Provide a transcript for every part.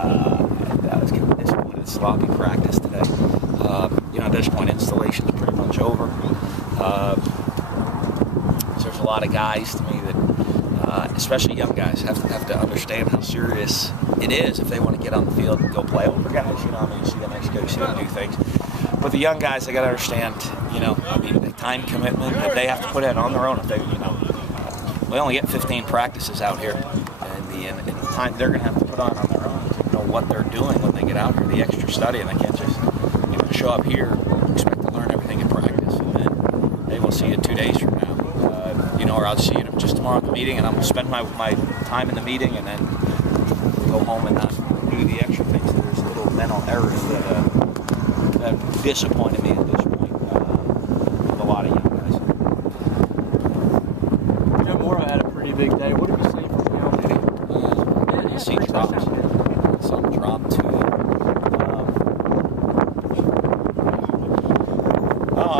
I was kind of disappointed. Sloppy practice today. At this point, installation's pretty much over. So there's a lot of guys to me that, especially young guys, have to understand how serious it is if they want to get on the field and go play. Older guys, you see them execute, you see them do things. But the young guys, they got to understand, the time commitment that they have to put in on their own. If they, we only get 15 practices out here, and the time they're going to have to put on their own to know what they're doing when they get out here, the extra study, and they can't just show up here, expect to learn everything in practice, and then they will see you 2 days from now, or I'll see you just tomorrow at the meeting, and I'm going to spend my time in the meeting, and then go home and not do the extra things. There's little mental errors that disappointed me at this point with a lot of young guys. Morrow had a pretty big day. What have you seen from him? You see drops. Some drop to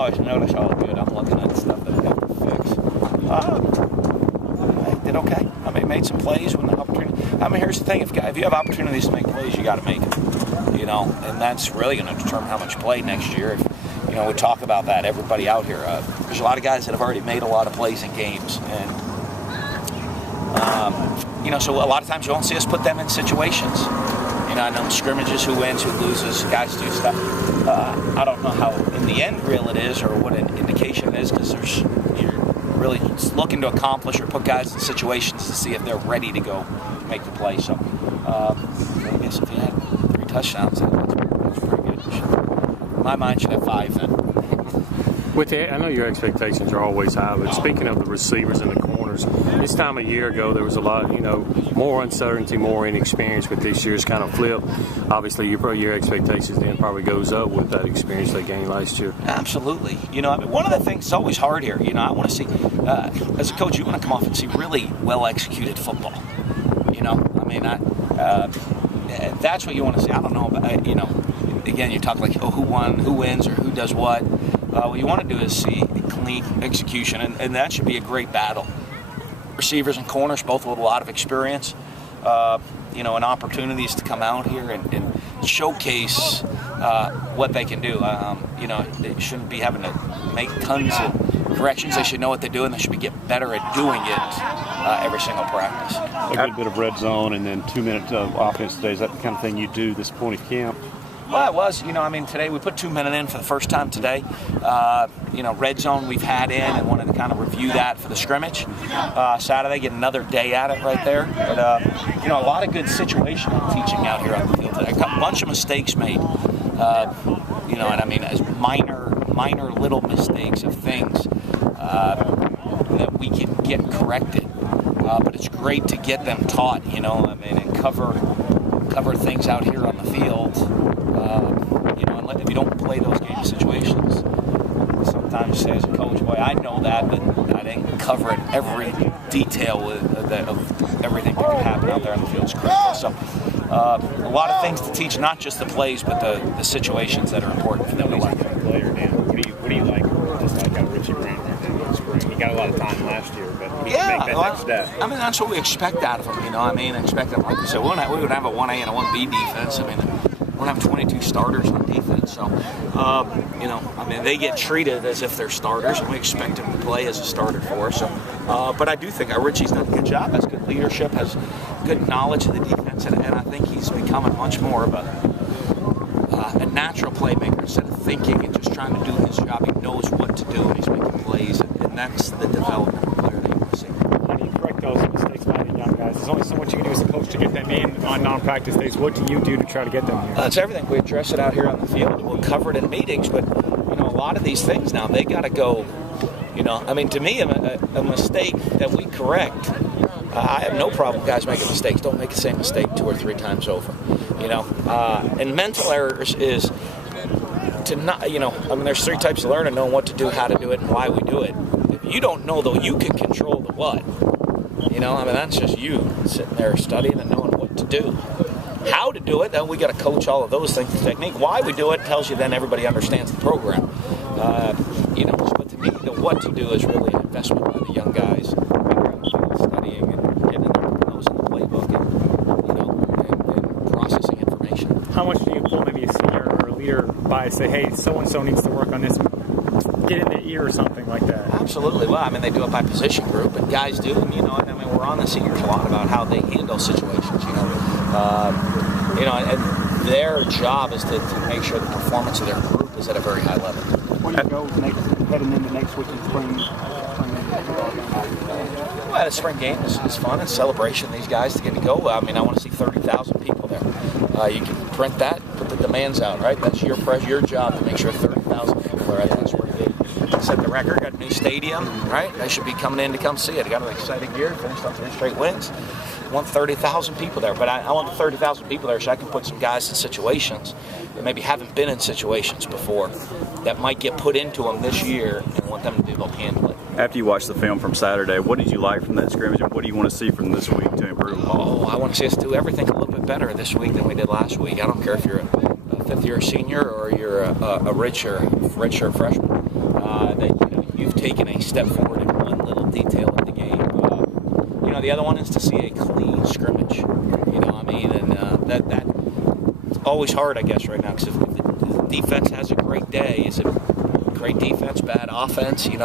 I notice all good. I'm looking at stuff that I have to fix. I did okay. Made some plays when the opportunity. Here's the thing: if you have opportunities to make plays, you got to make them. And that's really going to determine how much you play next year. If, we talk about that. Everybody out here, there's a lot of guys that have already made a lot of plays in games, and so a lot of times you won't see us put them in situations. I know scrimmages, who wins, who loses, guys do stuff. I don't know how in the end real it is or what an indication it is, because you're really looking to accomplish or put guys in situations to see if they're ready to go make the play. So I guess if you had 3 touchdowns, that's pretty good. In my mind, should have 5 then. I know your expectations are always high, but speaking of the receivers and the corners, this time a year ago there was a lot, more uncertainty, more inexperience. With this year's kind of flip, obviously your expectations then probably goes up with that experience they gained last year. Absolutely. One of the things that's always hard here, I want to see, as a coach, you want to come off and see really well executed football. That's what you want to see. I don't know about, again, you talk like, who won, who wins, or who does what. What you want to do is see clean execution, and that should be a great battle. Receivers and corners, both with a lot of experience, and opportunities to come out here and showcase what they can do. They shouldn't be having to make tons of corrections. They should know what they're doing. They should get better at doing it every single practice. A good bit of red zone and then 2 minutes of offense today. Is that the kind of thing you do this point of camp? Well, it was. Today we put 2 minutes in for the first time today. Red zone we've had in and wanted to kind of review that for the scrimmage. Saturday, get another day at it right there. But, a lot of good situational teaching out here on the field today. A bunch of mistakes made. As minor little mistakes of things that we can get corrected. But it's great to get them taught, and cover things out here on the field. And if you don't play those game situations, sometimes you say as a coach, boy, I know that, but I didn't cover it every detail of everything that could happen out there on the field is critical. So a lot of things to teach, not just the plays, but the situations that are important for them to learn. Player, Dan, what do you like? Just like how Richie ran right there in the spring. He got a lot of time last year, but he can make that next step. That's what we expect out of him. Expect them, like you said, we would have a 1A and a 1B defense. We're going to have 22 starters on defense, so, they get treated as if they're starters, and we expect them to play as a starter for us. So, but I do think Richie's done a good job, has good leadership, has good knowledge of the defense, and I think he's becoming much more of a natural playmaker instead of thinking and just trying to do his job. He knows what to do, and he's making plays, and that's the development player that you want to see. How do you correct those mistakes by the young guys? There's only so much you can do as a coach to get them in on non-practice days. What do you do to try to get them here? That's everything. We address it out here on the field. We'll cover it in meetings, but a lot of these things now, they got to go. To me, a mistake that we correct, I have no problem guys making mistakes. Don't make the same mistake 2 or 3 times over. And mental errors is to not. There's 3 types of learning: knowing what to do, how to do it, and why we do it. If you don't know, though, you can control the what. That's just you sitting there studying and knowing what to do. How to do it, then we got to coach all of those things. The technique, why we do it, tells you then everybody understands the program. But to me, the what to do is really an investment by the young guys, studying and getting their nose in the playbook and processing how much do you pull maybe a senior or a leader by say, hey, so-and-so needs to work on this, get in the ear or something like that? Absolutely. Well, I mean, they do it by position group, but guys do, and I mean, we're on the seniors a lot about how they handle situations, and their job is to make sure the performance of their group is at a very high level. Where do you go heading into next week in spring? Well, the spring game is fun. It's a celebration. These guys to get to go. I mean, I want to see 30,000 people there. You can print that, put the demands out, right? That's your job to make sure 30,000 people are. I think that's pretty good. Set the record. Got a new stadium, right? They should be coming in to come see it. Got an exciting year. Finished on 3 straight wins. I want 30,000 people there, but I want the 30,000 people there so I can put some guys in situations that maybe haven't been in situations before that might get put into them this year and want them to be able to handle it. After you watched the film from Saturday, what did you like from that scrimmage, and what do you want to see from this week to improve? Oh, I want to see us do everything a little bit better this week than we did last week. I don't care if you're a fifth-year senior or you're a redshirt freshman. You've taken a step forward in one little detail of the game. The other one is to see a clean scrimmage. That's always hard, I guess, right now. Because if the defense has a great day, is it great defense, bad offense? I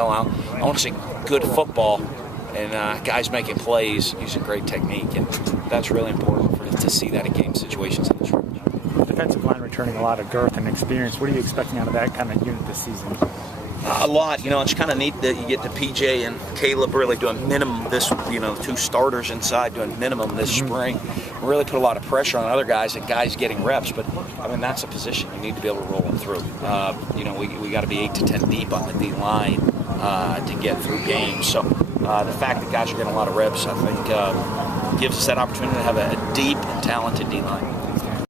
want to see good football and guys making plays using great technique, and that's really important to see that in game situations in the scrimmage. Defensive line returning a lot of girth and experience. What are you expecting out of that kind of unit this season? A lot. It's kind of neat that you get the PJ and Caleb really doing minimum this, 2 starters inside doing minimum this spring. Really put a lot of pressure on other guys and guys getting reps, but I mean, that's a position you need to be able to roll them through. We got to be 8 to 10 deep on the D line to get through games. So the fact that guys are getting a lot of reps, I think, gives us that opportunity to have a deep and talented D line.